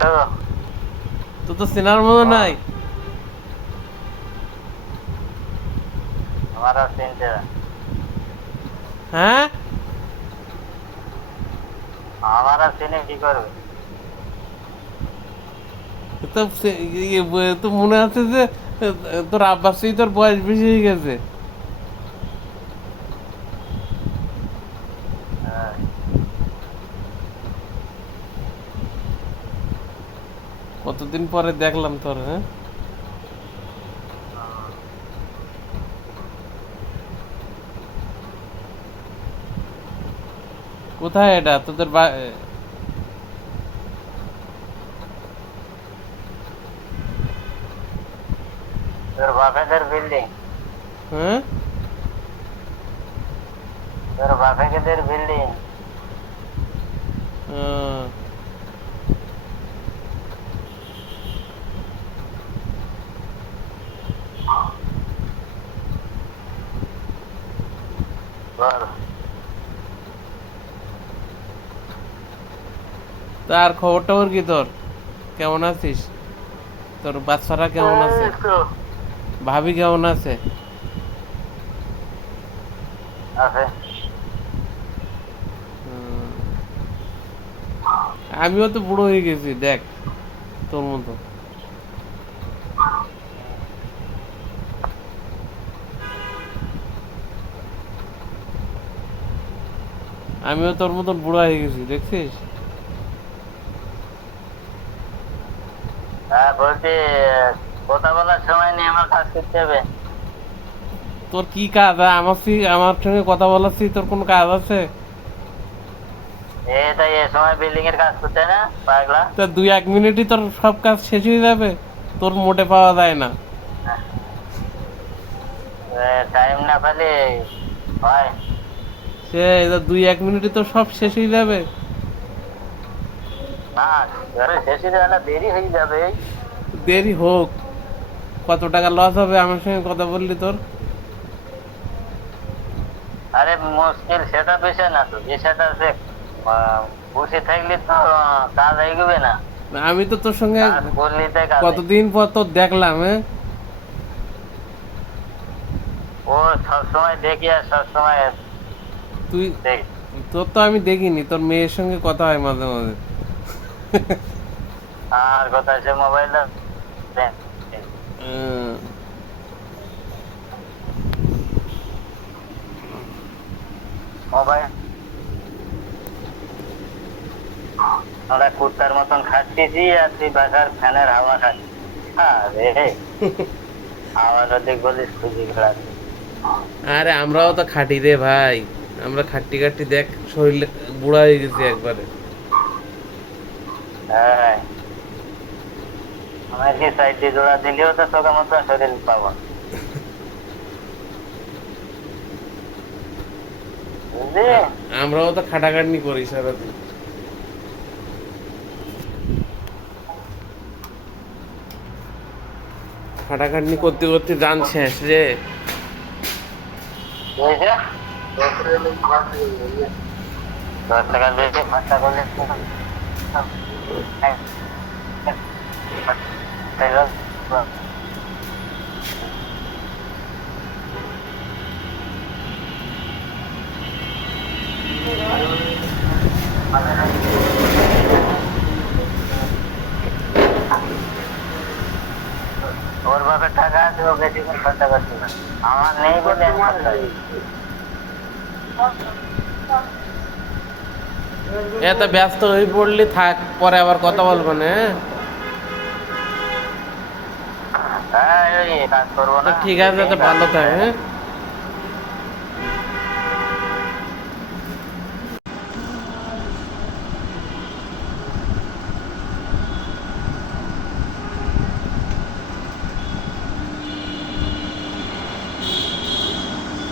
Hello. তো তো চেনার মতো নাই। আমারও চিনতে হ্যাঁ, আমারও চিনে কি করবে? তো তো মনে আছে যে তোর আব্বাস থেকে তোর বয়স বেশি হয়ে গেছে। হ্যাঁ, কতদিন পরে দেখলাম তোর। হ্যাঁ, হুম। কোথায় এটা তোদের তোর বাপেদের বিল্ডিং, হ্যাঁ, তোর বাপেদের বিল্ডিং। আহ, বল। তার খবর টবর কি তোর? কেমন আছিস? তোর বাচ্চারা কেমন আছে? এই তো ভাবি কেমন আছে? আছে। হুম, আমিও তো বুড়ো হয়ে গেছি দেখ, তোর মতো। আমিও তোর মতন বুড়ো হয়ে গেছি দেখছিস। হ্যাঁ, বলছি কথা বলার সময় নিয়ে আমার কাজ করতে হবে। তোর কি কাজ? আমার সঙ্গে কথা বলাচ্ছি, তোর কোনো কাজ আছে? এটাই এ সময় বিল্ডিং এর কাজ করতে না পাগলা। তা 2-1 মিনিটই তোর সব কাজ শেষ হয়ে যাবে? তোর মোটে পাওয়া যায় না। টাইম না পেলে হয়। সে 2-1 মিনিটই তোর সব শেষ হয়ে যাবে। না, শেষে যাবে না, দেরি হয়ে যাবে। দেরি হোক, কত টাকা লস হবে আমার সঙ্গে কথা বললি তোর? আরে মুশকিল সেটা বিষয় না, তো বিষয়টা আছে বসে থাকলে তো কাজ এগোবে না। আমি তো তোর সঙ্গে কাজ করলে তো কাজ কতদিন পর তোর দেখলাম। হ্যাঁ, ও সবসময় দেখি আর সবসময় তুই, দেখি। তোর তো আমি দেখিনি, তোর মেয়ের সঙ্গে কথা হয় মাঝে মাঝে। আর কথা আছে মোবাইলটা আহ, মোবাইল আমরা কুত্তার মতন খাচ্ছিছি আর তুই বাসার ফ্যানের হাওয়া খাচ্ছিস। আরে আওয়াজ ওদিক বলিস খুঁজি বেড়াচ্ছিস। আরে আমরাও তো খাটি রে ভাই, আমরা খাট্টি খাট্টি দেখ, শরীর বুড়া হয়ে গেছি একবারে। হ্যাঁ, আমার কি সাইড দিয়ে জোড়া দিলেও তো তোকে মতন শরীর পাবো, বুঝলি? আমরাও তো খাটাখাটনি করি সারাদিন। খাটাখাটনি করতে করতে জান শেষ রে। বুঝেছে? 10 টাকা বেশি খরচা করলে ওর বাপের টাকা আছে, ও বেশি করে খরচা করছে না। আমার নেই বলে আমি খরচা করি। এত ব্যস্ত হয়ে পড়লি, থাক, পরে আবার কথা বলবো না। হ্যাঁ, হ্যাঁ, ওই কাজ করবো তো না, ঠিক আছে, বিল্ডিং তো কাজ ভালো করতে থাক। হয় না। হ্যাঁ।